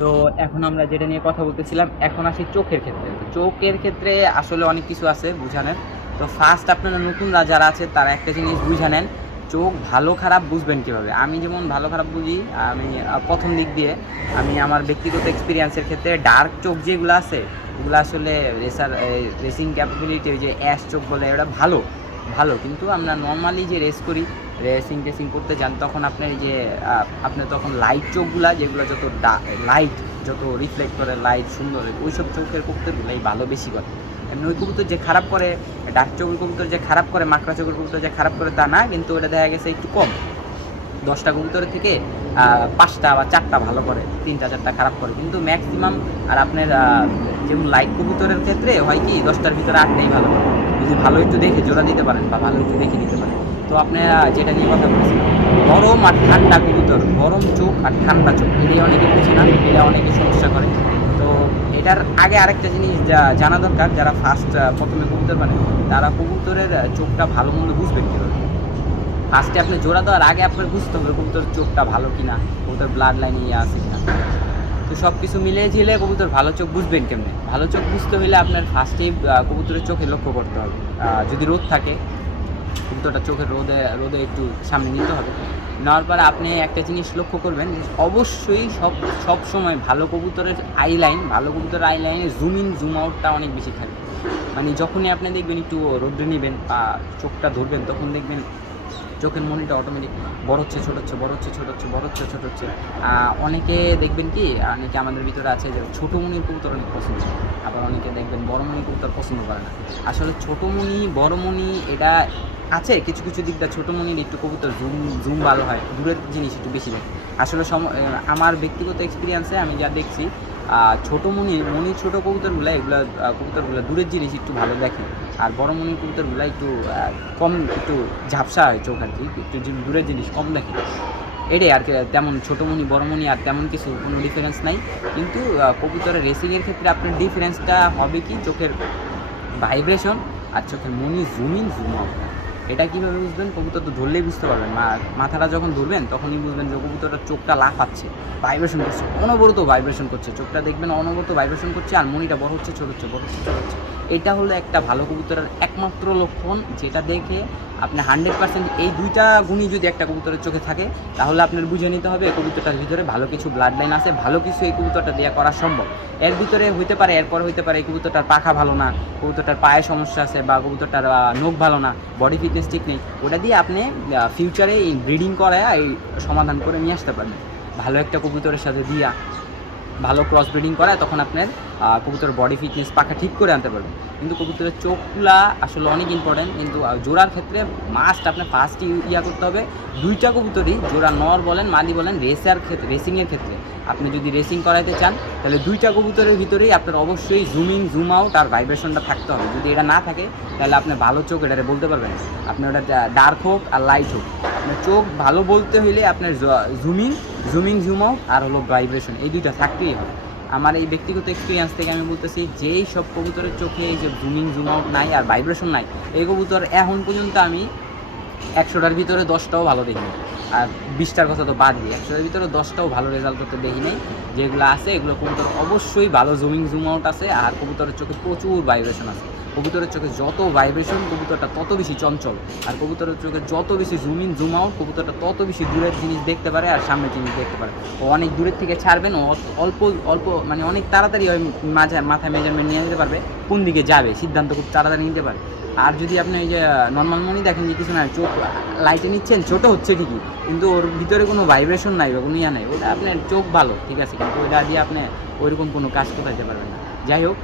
তো এখন আমরা যেটা নিয়ে কথা বলতেছিলাম, এখন আসি চোখের ক্ষেত্রে। তো চোখের ক্ষেত্রে আসলে অনেক কিছু আছে বুঝানোর। তো ফার্স্ট আপনারা নতুনরা যারা আছে তারা একটা জিনিস বুঝে নেন, চোখ ভালো খারাপ বুঝবেন কীভাবে? আমি যেমন ভালো খারাপ বুঝি, আমি প্রথম দিক দিয়ে আমি আমার ব্যক্তিগত এক্সপিরিয়েন্সের ক্ষেত্রে ডার্ক চোখ যেগুলো আছে, ওগুলো আসলে রেসিং ক্যাপাবিলিটি, ওই যে অ্যাশ চোখ বলে, ওটা ভালো ভালো। কিন্তু আমরা নর্মালি যে রেস করি, রেসিং করতে যান, তখন আপনার এই যে আপনার তখন লাইট চোখগুলা, যেগুলো যত লাইট, যত রিফ্লেক্ট করে লাইট সুন্দর, ওই সব চোখের কবুতরগুলাই ভালো বেশি করে। এমনি ওই কবুতর যে খারাপ করে, ডাক চোখের কবুতর যে খারাপ করে, মাকড়া চোখের কবুতর যে খারাপ করে তা না, কিন্তু ওটা দেখা গেছে একটু কম। 10টা কবুতরের থেকে 5টা বা 4টা ভালো করে, 3টা 4টা খারাপ করে, কিন্তু ম্যাক্সিমাম। আর আপনার যেমন লাইট কবুতরের ক্ষেত্রে হয় কি, 10টার ভিতরে 8টাই ভালো করে, যদি ভালো একটু দেখে জোড়া দিতে পারেন বা ভালো একটু দেখে দিতে পারেন। তো আপনারা যেটা নিয়ে কথা বলছি, গরম আর ঠান্ডা কবুতর, গরম চোখ আর ঠান্ডা চোখ, এটাই অনেকে বুঝে না, এটা অনেকে সমস্যা করে। তো এটার আগে আরেকটা জিনিস জানা দরকার, যারা ফার্স্ট প্রথমে কবুতর বানায়, তারা কবুতরের চোখটা ভালো মন্দ বুঝবেন কীভাবে। ফার্স্টে আপনি জোড়া দেওয়ার আগে আপনার বুঝতে হবে কবুতর চোখটা ভালো কিনা, কবুতর ব্লাড লাইনে আছে কিনা। তো সব কিছু মিলিয়ে ঝিলে কবুতর ভালো চোখ বুঝবেন কেমনে? ভালো চোখ বুঝতে হলে আপনার ফার্স্টেই কবুতরের চোখে লক্ষ্য করতে হবে। যদি রোদ থাকে, কবুতরটা চোখের রোদে একটু সামনে নিতে হবে। নেওয়ার পরে আপনি একটা জিনিস লক্ষ্য করবেন, অবশ্যই সব সময় ভালো কবুতরের ভালো কবুতরের আই লাইনে জুম ইন জুম আউটটা অনেক বেশি থাকে। মানে যখনই আপনি দেখবেন একটু রোদ্রে নেবেন বা চোখটা ধরবেন, তখন দেখবেন চোখের মনিটা অটোমেটিক বড় হচ্ছে, ছোট হচ্ছে, বড় হচ্ছে, ছোট হচ্ছে, বড় হচ্ছে, ছোট হচ্ছে। অনেকে দেখবেন কি, অনেকে আমাদের ভিতরে আছে যে ছোটো মনির কবুতর অনেক পছন্দ, আবার অনেকে দেখবেন বড় মনির কবুতর পছন্দ করে না। আসলে ছোটো মনি বড় মনি এটা আছে, কিছু কিছু দিক দিয়ে ছোটো মনির একটু কবুতর জুম ভালো হয়, দূরের জিনিস একটু বেশি দেখে। আসলে আমার ব্যক্তিগত এক্সপিরিয়েন্সে আমি যা দেখছি, ছোটো মনির ছোটো কবুতরগুলো, এগুলো কবুতরগুলো দূরের জিনিস একটু ভালো দেখে। আর বড় মনির কবুতরগুলো একটু কম, একটু ঝাপসা হয় চোখ আর কি, একটু দূরের জিনিস কম দেখে। এটাই আর কি, তেমন ছোটো মনি বড় মনি আর তেমন কিছু কোনো ডিফারেন্স নাই। কিন্তু কবুতরের রেসিংয়ের ক্ষেত্রে আপনার ডিফারেন্সটা হবে কি, চোখের ভাইব্রেশন আর চোখের মনি জুম ইন জুম আউট। এটা কীভাবে বুঝবেন? কবুতর তো ধরলেই বুঝতে পারবেন, মাথাটা যখন ধরবেন তখনই বুঝবেন যে কবুতরটার চোখটা লাফাচ্ছে, ভাইব্রেশন করছে, অনবরত ভাইব্রেশন করছে, চোখটা দেখবেন অনবরত ভাইব্রেশন করছে, আর মনিটা বড় হচ্ছে, ছোট হচ্ছে, বড় হচ্ছে, ছোট হচ্ছে। এটা হলো একটা ভালো কবুতরের একমাত্র লক্ষণ, যেটা দেখে আপনি 100% এই দুইটা গুণই যদি একটা কবুতরের চোখে থাকে, তাহলে আপনার বুঝে নিতে হবে এই কবুতরটার ভিতরে ভালো কিছু ব্লাড লাইন আছে, ভালো কিছু এই কবুতরটা দেওয়া করা সম্ভব। এর ভিতরে হইতে পারে, এরপরে হইতে পারে এই কবুতরটার পাখা ভালো না, কবুতরটার পায়ে সমস্যা আছে, বা কবুতরটার নখ ভালো না, বডি ফিটনেস ঠিক নেই। ওটা দিয়ে আপনি ফিউচারে এই ব্রিডিং করায় এই সমাধান করে নিয়ে আসতে পারবেন ভালো একটা কবুতরের সাথে দিয়া, ভালো ক্রস ব্রিডিং করায়, তখন আপনার কবুতরের বডি ফিটনেস পাখা ঠিক করে আনতে পারবেন। কিন্তু কবুতরের চোখগুলা আসলে অনেক ইম্পর্টেন্ট, কিন্তু জোড়ার ক্ষেত্রে মাস্ট আপনার ফার্স্ট করতে হবে দুইটা কবুতরই, জোড়া নর বলেন মাদি বলেন, রেসিংয়ের ক্ষেত্রে আপনি যদি রেসিং করাইতে চান, তাহলে দুইটা কবুতরের ভিতরেই আপনার অবশ্যই জুমিং জুম আউট আর ভাইব্রেশনটা থাকতে হবে। যদি এটা না থাকে, তাহলে আপনি ভালো চোখ এটারে বলতে পারবেন। আপনি ওটা ডার্ক হোক আর লাইট হোক, আপনার চোখ ভালো বলতে হইলে আপনার জুম আউট আর হলো ভাইব্রেশন, এই দুইটা থাকতেই হবে। আমার এই ব্যক্তিগত এক্সপিরিয়েন্স থেকে আমি বলতেছি, যেই সব কবুতরের চোখে এই যে জুম আউট নাই আর ভাইব্রেশন নাই, এই কবুতর এখন পর্যন্ত আমি 100টার ভিতরে 10টাও ভালো দেখিনি। আর 20টার কথা তো বাদ দিই, 100টার ভিতরে 10টাও ভালো রেজাল্ট করতে দেখি নাই। যেগুলো আছে এগুলো কবুতর অবশ্যই ভালো জুম আউট আছে, আর কবুতরের চোখে প্রচুর ভাইব্রেশন আছে। কবুতরের চোখে যত ভাইব্রেশন, কবুতরটা তত বেশি চঞ্চল। আর কবুতরের চোখে যত বেশি জুম আউট, কবুতরটা তত বেশি দূরের জিনিস দেখতে পারে আর সামনের জিনিস দেখতে পারে। ও অনেক দূরের থেকে ছাড়বেন, ও অল্প অল্প মানে অনেক তাড়াতাড়ি মাথায় মেজারমেন্ট নিয়ে নিতে পারবে, কোন দিকে যাবে সিদ্ধান্ত খুব তাড়াতাড়ি নিতে পারে। আর যদি আপনি ওই যে নর্মাল মনি দেখেন যে কিছু না, চোখ লাইটে নিচ্ছেন, ছোটো হচ্ছে ঠিকই, কিন্তু ওর ভিতরে কোনো ভাইব্রেশন নাই বা কোনো ইয়া নাই, ওটা আপনার চোখ ভালো ঠিক আছে, কিন্তু ওইটা দিয়ে আপনি ওইরকম কোনো কাজ করতে পারবেন না। যাই হোক,